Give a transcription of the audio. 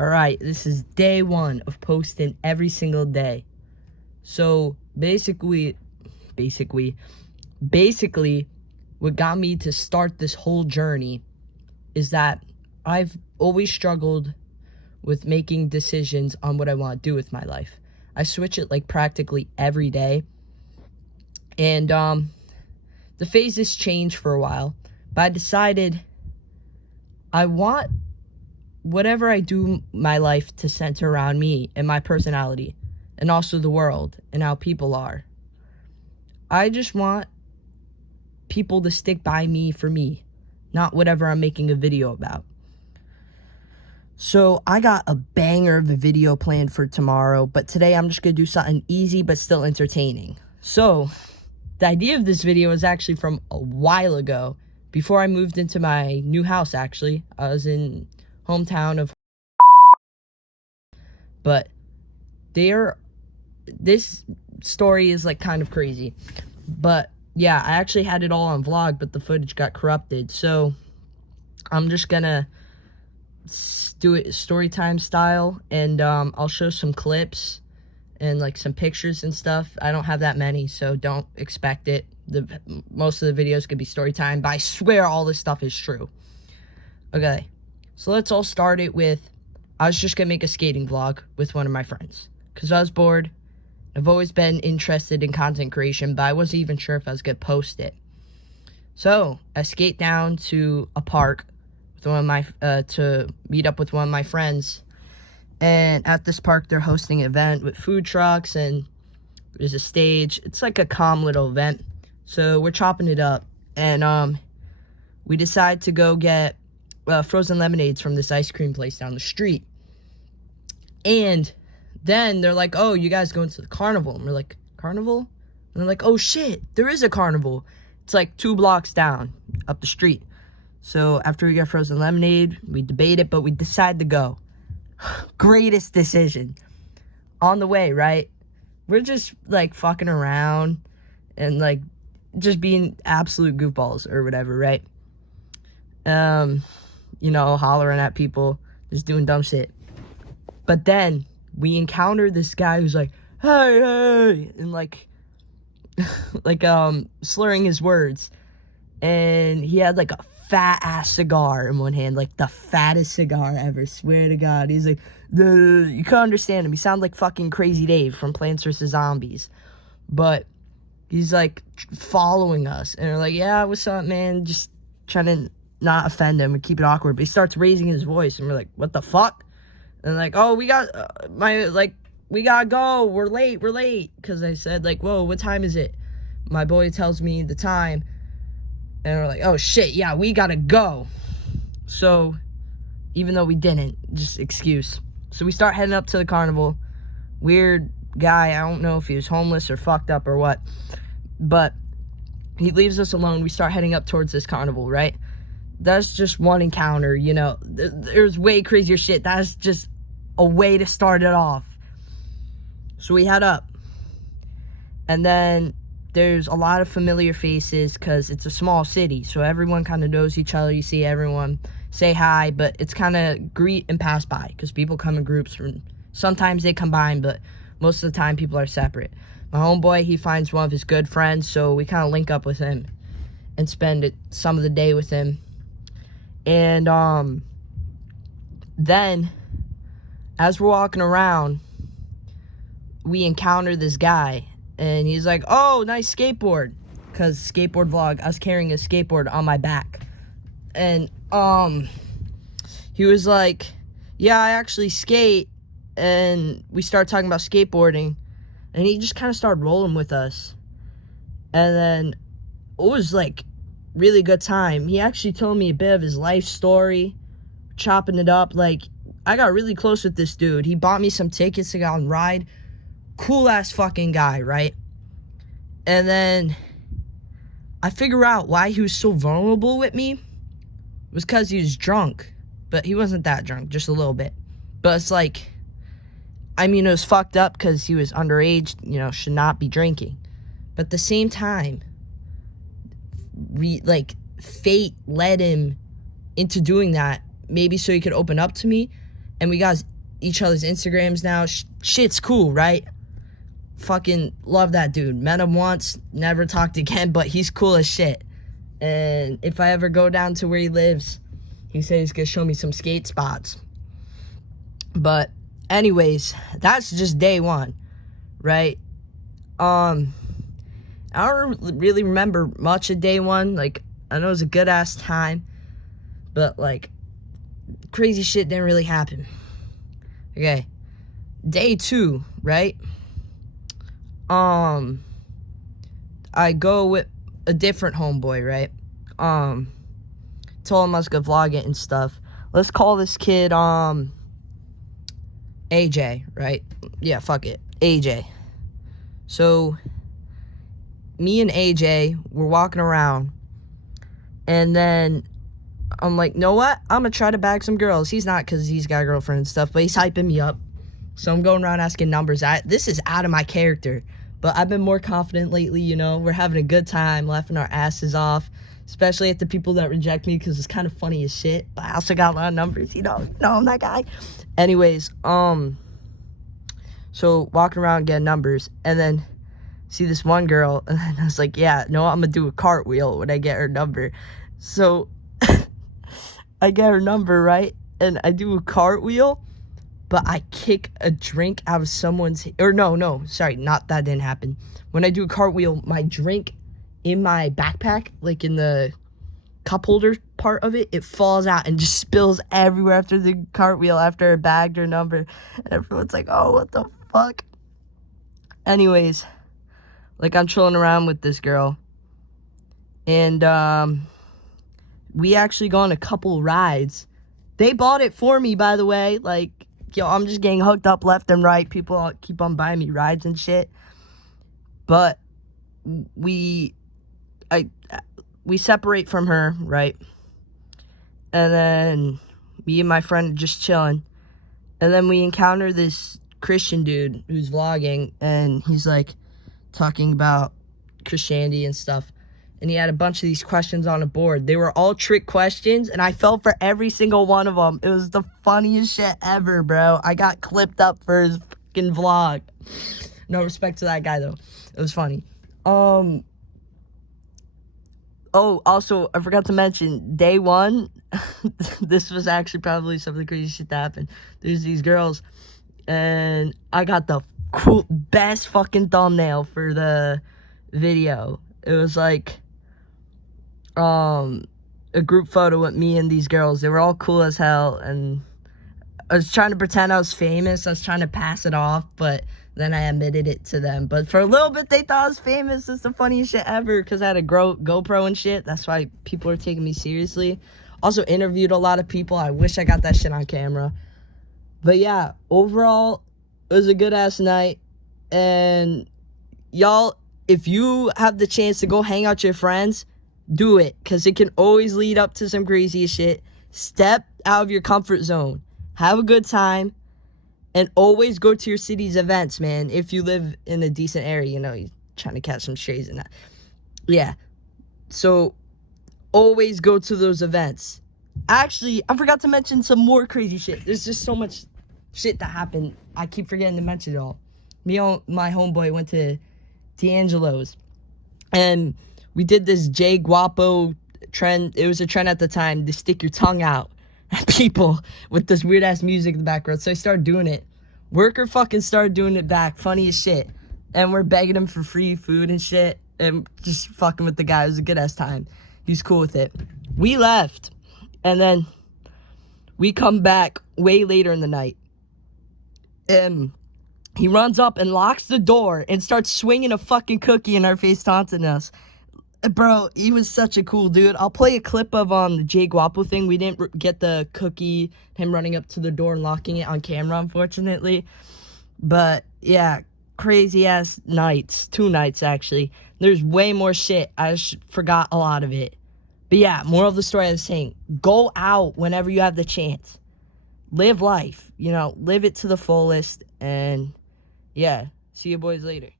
Alright, this is day one of posting every single day. So basically, what got me to start this whole journey is that I've always struggled with making decisions on what I want to do with my life. I switch it like practically every day. And the phases change for a while, but I decided I want whatever I do my life to center around me and my personality, and also the world and how people are. I just want people to stick by me for me, not whatever I'm making a video about. So I got a banger of a video planned for tomorrow, but today I'm just going to do something easy but still entertaining. So the idea of this video is actually from a while ago, before I moved into my new house. Actually, I was in hometown of, but this story is like kind of crazy. But yeah, I actually had it all on vlog, but the footage got corrupted, so I'm just gonna do it story time style, and I'll show some clips and like some pictures and stuff. I don't have that many, so don't expect it. Most of the videos could be story time, but I swear all this stuff is true. Okay, so let's all start it with, I was just gonna make a skating vlog with one of my friends because I was bored. I've always been interested in content creation, but I wasn't even sure if I was gonna post it. So I skate down to a park with one of my to meet up with one of my friends, and at this park they're hosting an event with food trucks and there's a stage. It's like a calm little event. So we're chopping it up, and we decide to go get frozen lemonades from this ice cream place down the street. And then they're like, oh, you guys going to the carnival? And we're like, carnival? And they're like, oh shit, there is a carnival. It's like 2 blocks down up the street. So after we get frozen lemonade, we debate it, but we decide to go. Greatest decision. On the way, right? We're just like fucking around and like just being absolute goofballs or whatever, right? You know, hollering at people, just doing dumb shit. But then we encounter this guy who's like, hey, hey, and like slurring his words. And he had like a fat ass cigar in one hand, like the fattest cigar ever, swear to God. He's like, you can't understand him. He sounded like fucking Crazy Dave from Plants vs. Zombies. But he's like following us, and we're like, yeah, what's up, man? Just trying to not offend him and keep it awkward. But he starts raising his voice, and we're like, what the fuck? And like, oh, we gotta go, we're late, because I said like, whoa, what time is it? My boy tells me the time, and we're like, oh shit, yeah, we gotta go. So even though we didn't, just excuse. So we start heading up to the carnival. Weird guy, I don't know if he was homeless or fucked up or what, but he leaves us alone. We start heading up towards this carnival, right? That's just one encounter, you know. There's way crazier shit. That's just a way to start it off. So we head up, and then there's a lot of familiar faces because it's a small city, so everyone kind of knows each other. You see everyone, say hi, but it's kind of greet and pass by because people come in groups. Sometimes they combine, but most of the time people are separate. My homeboy, he finds one of his good friends, so we kind of link up with him and spend some of the day with him. And then as we're walking around, we encounter this guy, and he's like, oh, nice skateboard, because skateboard vlog, I was carrying a skateboard on my back. And he was like, yeah, I actually skate. And we started talking about skateboarding, and he just kind of started rolling with us. And then it was like really good time. He actually told me a bit of his life story, chopping it up. Like, I got really close with this dude. He bought me some tickets to go on ride. Cool ass fucking guy, right? And then I figure out why he was so vulnerable with me. It was because he was drunk, but he wasn't that drunk, just a little bit. But it's like, I mean, it was fucked up because he was underage, you know, should not be drinking. But at the same time, fate led him into doing that, maybe so he could open up to me. and we got each other's Instagrams now. Shit's cool, right? Fucking love that dude. Met him once, never talked again, but he's cool as shit. And if I ever go down to where he lives, he said he's gonna show me some skate spots. But anyways, that's just day one, right? I don't really remember much of day one. Like, I know it was a good ass time, but like, crazy shit didn't really happen. Okay, day two, right? I go with a different homeboy, right? Told him I was gonna vlog it and stuff. Let's call this kid AJ, right? Yeah, fuck it, AJ. So me and AJ were walking around, and then I'm like, know what? I'm gonna try to bag some girls. He's not, because he's got a girlfriend and stuff, but he's hyping me up. So I'm going around asking numbers. This is out of my character, but I've been more confident lately, you know? We're having a good time, laughing our asses off, especially at the people that reject me, because it's kind of funny as shit, but I also got a lot of numbers, you know? No, I'm that guy. Anyways, so walking around getting numbers, and then see this one girl, and then I was like, yeah, no, I'm gonna do a cartwheel when I get her number. So I get her number, right? And I do a cartwheel, but I kick a drink out of someone's, or no, sorry, not that didn't happen. When I do a cartwheel, my drink in my backpack, like in the cup holder part of it, it falls out and just spills everywhere after the cartwheel, after I bagged her number. And everyone's like, oh, what the fuck? Anyways, like, I'm chilling around with this girl, and we actually go on a couple rides. They bought it for me, by the way. Like, yo, I'm just getting hooked up left and right. People keep on buying me rides and shit. But we separate from her, right? And then me and my friend are just chilling. And then we encounter this Christian dude who's vlogging, and he's like talking about Christianity and stuff. And he had a bunch of these questions on a board. They were all trick questions, and I fell for every single one of them. It was the funniest shit ever, bro. I got clipped up for his fucking vlog. No respect to that guy, though. It was funny. Oh, also, I forgot to mention, day one, this was actually probably some of the crazy shit that happened. There's these girls, and I got the best fucking thumbnail for the video. It was like a group photo with me and these girls. They were all cool as hell, and I was trying to pretend I was famous. I was trying to pass it off, but then I admitted it to them. But for a little bit, they thought I was famous. It's the funniest shit ever, because I had a GoPro and shit. That's why people are taking me seriously. Also interviewed a lot of people. I wish I got that shit on camera. But yeah, overall, it was a good-ass night. And y'all, if you have the chance to go hang out with your friends, do it, because it can always lead up to some crazy shit. Step out of your comfort zone. Have a good time. And always go to your city's events, man. If you live in a decent area, you know, you're trying to catch some strays and that. Yeah. So, always go to those events. Actually, I forgot to mention some more crazy shit. There's just so much shit that happened. I keep forgetting to mention it all. Me and my homeboy went to D'Angelo's, and we did this J Guapo trend. It was a trend at the time to stick your tongue out at people with this weird ass music in the background. So I started doing it. Worker fucking started doing it back. Funny as shit. And we're begging him for free food and shit, and just fucking with the guy. It was a good ass time. He's cool with it. We left, and then we come back way later in the night, and he runs up and locks the door and starts swinging a fucking cookie in our face, taunting us. Bro, he was such a cool dude. I'll play a clip of the J Guapo thing. We didn't get the cookie, him running up to the door and locking it on camera, unfortunately. But yeah, crazy ass nights. 2 nights, actually. There's way more shit. I just forgot a lot of it. But yeah, moral of the story I was saying, go out whenever you have the chance. Live life, you know, live it to the fullest. And yeah, see you boys later.